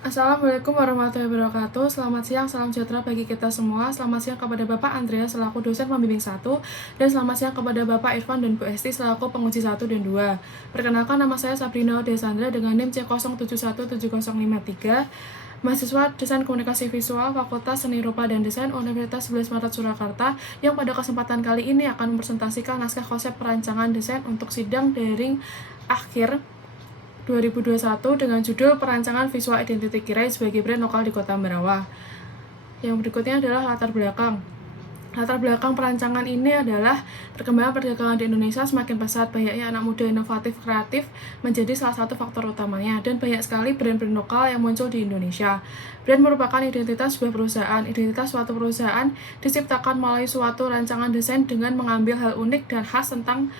Assalamualaikum warahmatullahi wabarakatuh. Selamat siang, salam sejahtera bagi kita semua. Selamat siang kepada Bapak Andrea selaku dosen pembimbing 1, dan selamat siang kepada Bapak Irfan dan Bu Esti selaku penguji 1 dan 2. Perkenalkan, nama saya Sabrina Desandra dengan NIM C07170553, mahasiswa Desain Komunikasi Visual Fakultas Seni Rupa dan Desain Universitas 11 Maret Surakarta, yang pada kesempatan kali ini akan mempresentasikan naskah konsep perancangan desain untuk sidang daring akhir 2021 dengan judul Perancangan Visual Identity Kirai sebagai brand lokal di Kota Ambarawa. Yang berikutnya adalah latar belakang. Latar belakang perancangan ini adalah perkembangan perdagangan di Indonesia semakin pesat, banyaknya anak muda inovatif kreatif menjadi salah satu faktor utamanya, dan banyak sekali brand-brand lokal yang muncul di Indonesia. Brand merupakan identitas sebuah perusahaan. Identitas suatu perusahaan diciptakan melalui suatu rancangan desain dengan mengambil hal unik dan khas tentang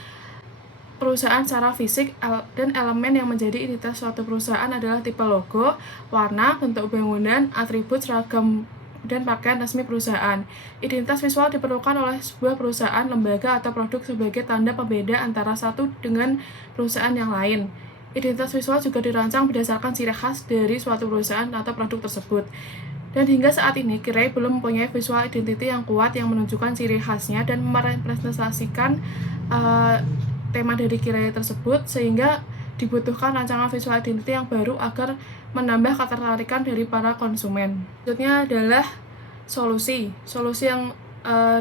perusahaan secara fisik, dan elemen yang menjadi identitas suatu perusahaan adalah tipe logo, warna, bentuk bangunan, atribut, seragam, dan pakaian resmi perusahaan. Identitas visual diperlukan oleh sebuah perusahaan, lembaga, atau produk sebagai tanda pembeda antara satu dengan perusahaan yang lain. Identitas visual juga dirancang berdasarkan ciri khas dari suatu perusahaan atau produk tersebut. Dan hingga saat ini, Kirai belum mempunyai visual identity yang kuat yang menunjukkan ciri khasnya dan merepresentasikan tema dari Kirai tersebut, sehingga dibutuhkan rancangan visual identity yang baru agar menambah ketertarikan dari para konsumen. Selanjutnya adalah solusi yang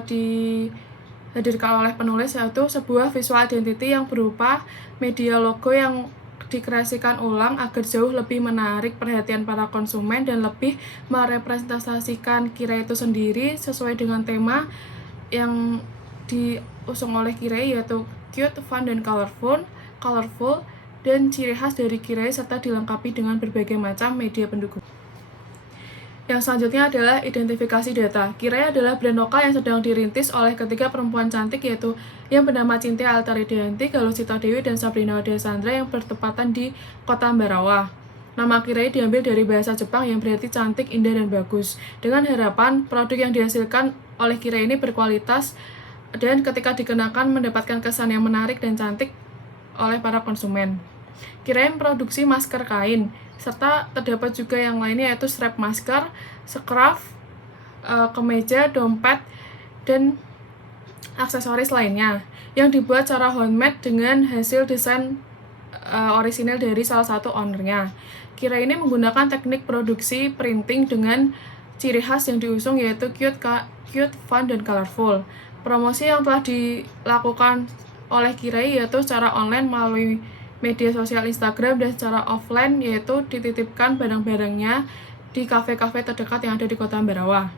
dihadirkan oleh penulis, yaitu sebuah visual identity yang berupa media logo yang dikreasikan ulang agar jauh lebih menarik perhatian para konsumen dan lebih merepresentasikan Kirai itu sendiri sesuai dengan tema yang diusung oleh Kirai, yaitu cute, fun, dan colorful, dan ciri khas dari Kirai serta dilengkapi dengan berbagai macam media pendukung. Yang selanjutnya adalah identifikasi data. Kirai adalah brand lokal yang sedang dirintis oleh ketiga perempuan cantik, yaitu yang bernama Cynthia Altaridianti, Galuh Cita Dewi, dan Sabrina Desandra, yang bertepatan di Kota Ambarawa. Nama Kirai diambil dari bahasa Jepang yang berarti cantik, indah, dan bagus, dengan harapan produk yang dihasilkan oleh Kirai ini berkualitas dan ketika dikenakan mendapatkan kesan yang menarik dan cantik oleh para konsumen. Kirai memproduksi masker kain, serta terdapat juga yang lainnya, yaitu strap masker, scarf, kemeja, dompet, dan aksesoris lainnya yang dibuat secara handmade dengan hasil desain orisinil dari salah satu ownernya. Kirai ini menggunakan teknik produksi printing dengan ciri khas yang diusung, yaitu cute, fun, dan colorful. Promosi yang telah dilakukan oleh Kirai yaitu secara online melalui media sosial Instagram, dan secara offline yaitu dititipkan barang-barangnya di kafe-kafe terdekat yang ada di Kota Ambarawa.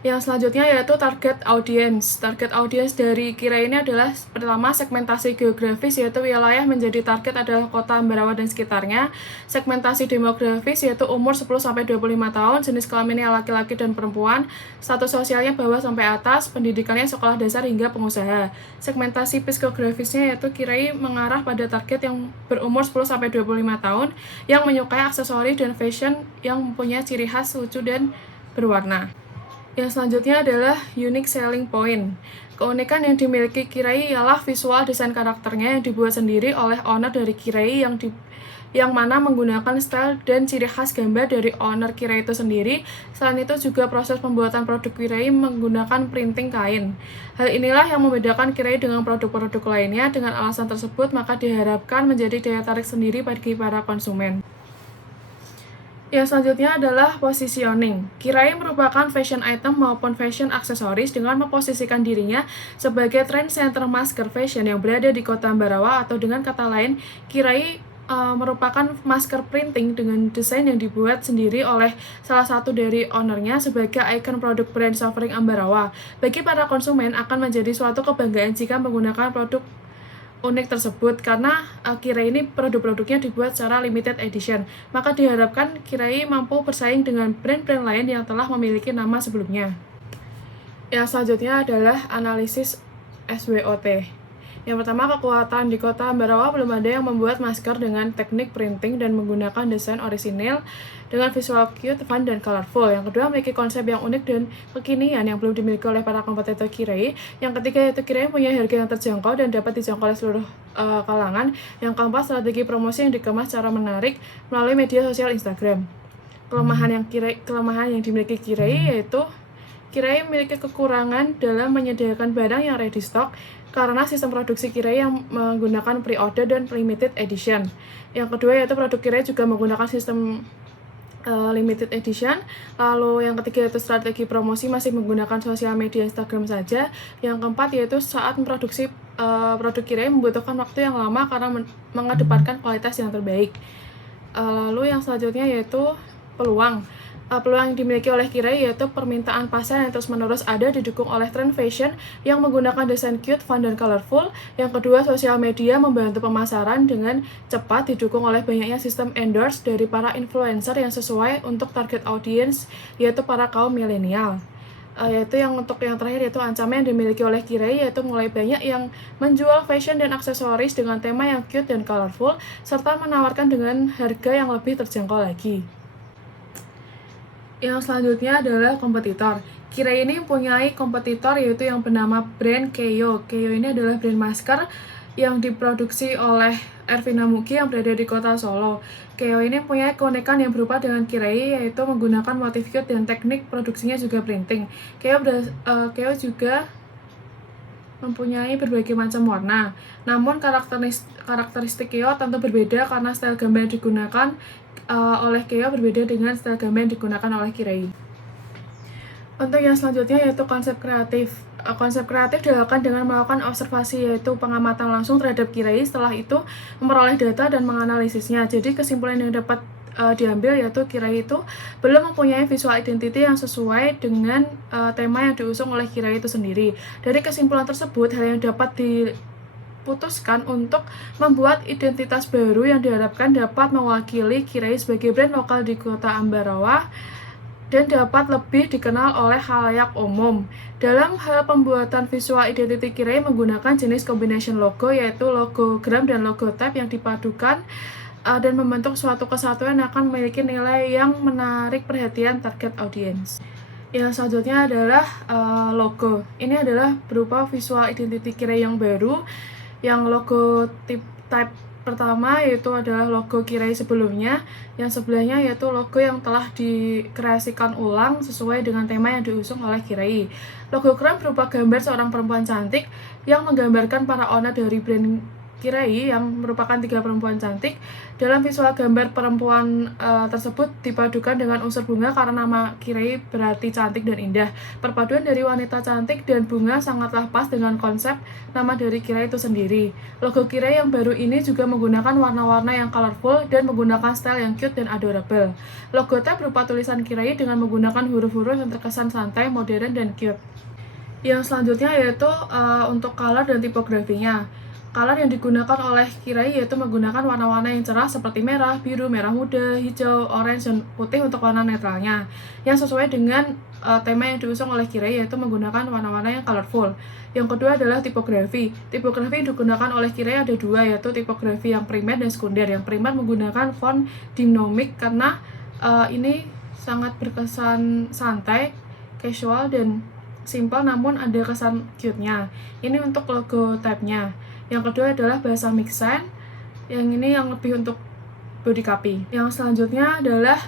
Yang selanjutnya yaitu target audience. Target audience dari Kirai ini adalah pertama segmentasi geografis, yaitu wilayah menjadi target adalah Kota Ambarawa dan sekitarnya. Segmentasi demografis yaitu umur 10-25 tahun, jenis kelaminnya laki-laki dan perempuan, status sosialnya bawah sampai atas, pendidikannya sekolah dasar hingga pengusaha. Segmentasi psikografisnya yaitu Kirai mengarah pada target yang berumur 10-25 tahun yang menyukai aksesori dan fashion yang mempunyai ciri khas lucu dan berwarna. Yang selanjutnya adalah unique selling point. Keunikan yang dimiliki Kirai ialah visual desain karakternya yang dibuat sendiri oleh owner dari Kirai yang mana menggunakan style dan ciri khas gambar dari owner Kirai itu sendiri. Selain itu juga proses pembuatan produk Kirai menggunakan printing kain. Hal inilah yang membedakan Kirai dengan produk-produk lainnya. Dengan alasan tersebut, maka diharapkan menjadi daya tarik sendiri bagi para konsumen. Yang selanjutnya adalah positioning. Kirai merupakan fashion item maupun fashion aksesoris dengan memposisikan dirinya sebagai trend center masker fashion yang berada di Kota Ambarawa, atau dengan kata lain, Kirai merupakan masker printing dengan desain yang dibuat sendiri oleh salah satu dari ownernya sebagai ikon produk brand Suffering Ambarawa. Bagi para konsumen akan menjadi suatu kebanggaan jika menggunakan produk unik tersebut, karena Kirai ini produk-produknya dibuat secara limited edition. Maka diharapkan Kirai mampu bersaing dengan brand-brand lain yang telah memiliki nama sebelumnya. Yang selanjutnya adalah analisis SWOT. Yang pertama, kekuatan. Di Kota Ambarawa belum ada yang membuat masker dengan teknik printing dan menggunakan desain orisinil dengan visual cute, fun, dan colorful. Yang kedua, memiliki konsep yang unik dan kekinian yang belum dimiliki oleh para kompetitor Kirai. Yang ketiga, yaitu Kirai punya harga yang terjangkau dan dapat dijangkau oleh seluruh kalangan. Yang keempat, strategi promosi yang dikemas secara menarik melalui media sosial Instagram. Kelemahan yang dimiliki Kirei yaitu Kirei memiliki kekurangan dalam menyediakan barang yang ready stock karena sistem produksi Kirei yang menggunakan pre-order dan limited edition. Yang kedua yaitu produk Kirei juga menggunakan sistem limited edition. Lalu yang ketiga yaitu strategi promosi masih menggunakan sosial media Instagram saja. Yang keempat yaitu saat memproduksi produk Kirei membutuhkan waktu yang lama karena mengedepankan kualitas yang terbaik. Lalu yang selanjutnya yaitu peluang. Peluang yang dimiliki oleh Kirei yaitu permintaan pasar yang terus-menerus ada didukung oleh tren fashion yang menggunakan desain cute, fun, dan colorful. Yang kedua, sosial media membantu pemasaran dengan cepat didukung oleh banyaknya sistem endorse dari para influencer yang sesuai untuk target audience yaitu para kaum milenial. Yaitu yang untuk yang terakhir yaitu ancaman yang dimiliki oleh Kirei yaitu mulai banyak yang menjual fashion dan aksesoris dengan tema yang cute dan colorful serta menawarkan dengan harga yang lebih terjangkau lagi. Yang selanjutnya adalah kompetitor. Kirei ini mempunyai kompetitor yaitu yang bernama brand Keio. Keio ini adalah brand masker yang diproduksi oleh Ervina Mugi yang berada di kota Solo. Keio ini mempunyai keunikan yang berupa dengan Kirei yaitu menggunakan motif cute dan teknik produksinya juga printing. Keio juga mempunyai berbagai macam warna. Namun karakteristik Keio tentu berbeda karena style gambar yang digunakan oleh Keio berbeda dengan style gambar yang digunakan oleh Kirei. Untuk yang selanjutnya yaitu konsep kreatif. Konsep kreatif dilakukan dengan melakukan observasi yaitu pengamatan langsung terhadap Kirei, setelah itu memperoleh data dan menganalisisnya. Jadi kesimpulan yang dapat diambil yaitu Kirei itu belum mempunyai visual identity yang sesuai dengan tema yang diusung oleh Kirei itu sendiri. Dari kesimpulan tersebut, hal yang dapat diputuskan untuk membuat identitas baru yang diharapkan dapat mewakili Kirei sebagai brand lokal di kota Ambarawa dan dapat lebih dikenal oleh khalayak umum. Dalam hal pembuatan visual identity Kirei menggunakan jenis combination logo yaitu logogram dan logotype yang dipadukan dan membentuk suatu kesatuan yang akan memiliki nilai yang menarik perhatian target audience. Yang selanjutnya adalah logo. Ini adalah berupa visual identity Kirei yang baru. Yang logo type pertama yaitu adalah logo Kirei sebelumnya, yang sebelahnya yaitu logo yang telah dikreasikan ulang sesuai dengan tema yang diusung oleh Kirei. Logogram berupa gambar seorang perempuan cantik yang menggambarkan para owner dari brand Kirei yang merupakan 3 perempuan cantik. Dalam visual gambar perempuan tersebut dipadukan dengan unsur bunga karena nama Kirei berarti cantik dan indah. Perpaduan dari wanita cantik dan bunga sangatlah pas dengan konsep nama dari Kirei itu sendiri. Logo Kirei yang baru ini juga menggunakan warna-warna yang colorful dan menggunakan style yang cute dan adorable. Logotype berupa tulisan Kirei dengan menggunakan huruf-huruf yang terkesan santai, modern, dan cute. Yang selanjutnya yaitu untuk color dan tipografinya. Color yang digunakan oleh Kirei yaitu menggunakan warna-warna yang cerah seperti merah, biru, merah muda, hijau, orange, dan putih untuk warna netralnya. Yang sesuai dengan tema yang diusung oleh Kirei yaitu menggunakan warna-warna yang colorful. Yang kedua adalah tipografi. Tipografi yang digunakan oleh Kirei ada 2 yaitu tipografi yang primer dan sekunder. Yang primer menggunakan font dinamik karena ini sangat berkesan santai, casual, dan simple namun ada kesan cute-nya. Ini untuk logo type-nya. Yang kedua adalah bahasa Mixen, yang ini yang lebih untuk body copy. Yang selanjutnya adalah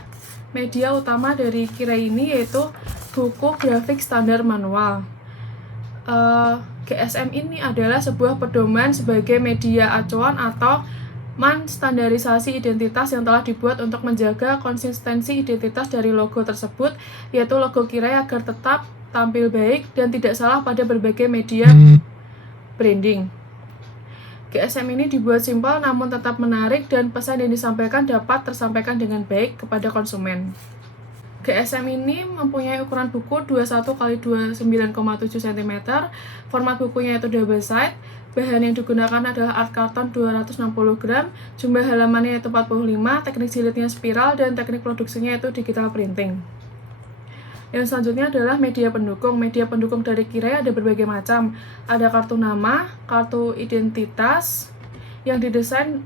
media utama dari Kirei ini yaitu buku grafik standar manual. GSM ini adalah sebuah pedoman sebagai media acuan atau standarisasi identitas yang telah dibuat untuk menjaga konsistensi identitas dari logo tersebut, yaitu logo Kirei agar tetap tampil baik dan tidak salah pada berbagai media branding. GSM ini dibuat simpel namun tetap menarik dan pesan yang disampaikan dapat tersampaikan dengan baik kepada konsumen. GSM ini mempunyai ukuran buku 21x29,7 cm, format bukunya itu double side, bahan yang digunakan adalah art carton 260 gram, jumlah halamannya itu 45, teknik jilidnya spiral, dan teknik produksinya itu digital printing. Yang selanjutnya adalah media pendukung. Media pendukung dari Kirei ada berbagai macam. Ada kartu nama, kartu identitas yang didesain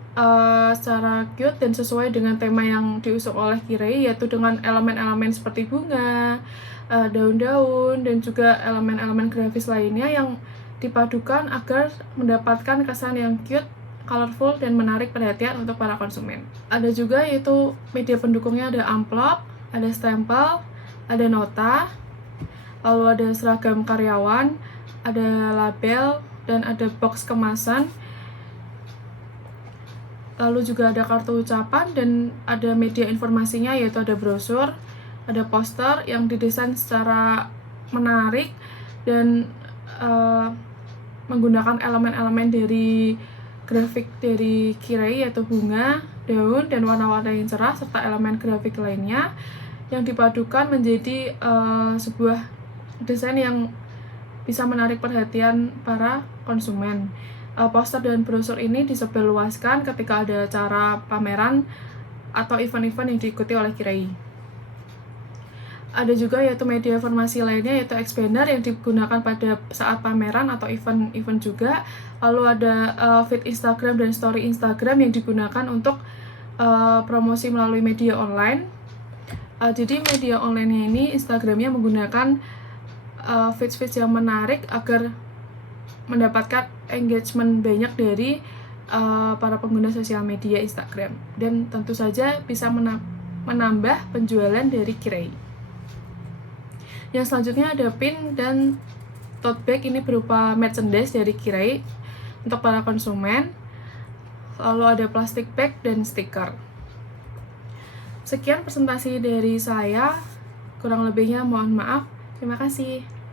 secara cute dan sesuai dengan tema yang diusung oleh Kirei, yaitu dengan elemen-elemen seperti bunga, daun-daun, dan juga elemen-elemen grafis lainnya yang dipadukan agar mendapatkan kesan yang cute, colorful, dan menarik perhatian untuk para konsumen. Ada juga yaitu media pendukungnya ada amplop, ada stempel, ada nota, lalu ada seragam karyawan, ada label, dan ada box kemasan. Lalu juga ada kartu ucapan dan ada media informasinya, yaitu ada brosur, ada poster yang didesain secara menarik dan menggunakan elemen-elemen dari grafik dari Kirei, yaitu bunga, daun, dan warna-warna yang cerah, serta elemen grafik lainnya yang dipadukan menjadi sebuah desain yang bisa menarik perhatian para konsumen. Poster dan brosur ini disebarluaskan ketika ada acara pameran atau event-event yang diikuti oleh Kirei. Ada juga yaitu media informasi lainnya, yaitu expander yang digunakan pada saat pameran atau event-event juga. Lalu ada feed Instagram dan story Instagram yang digunakan untuk promosi melalui media online. Jadi media online-nya ini, Instagramnya menggunakan feeds yang menarik agar mendapatkan engagement banyak dari para pengguna sosial media Instagram, dan tentu saja bisa menambah penjualan dari Kirei. Yang selanjutnya ada pin dan tote bag, ini berupa merchandise dari Kirei untuk para konsumen. Lalu ada plastik bag dan stiker. Sekian presentasi dari saya, kurang lebihnya mohon maaf. Terima kasih.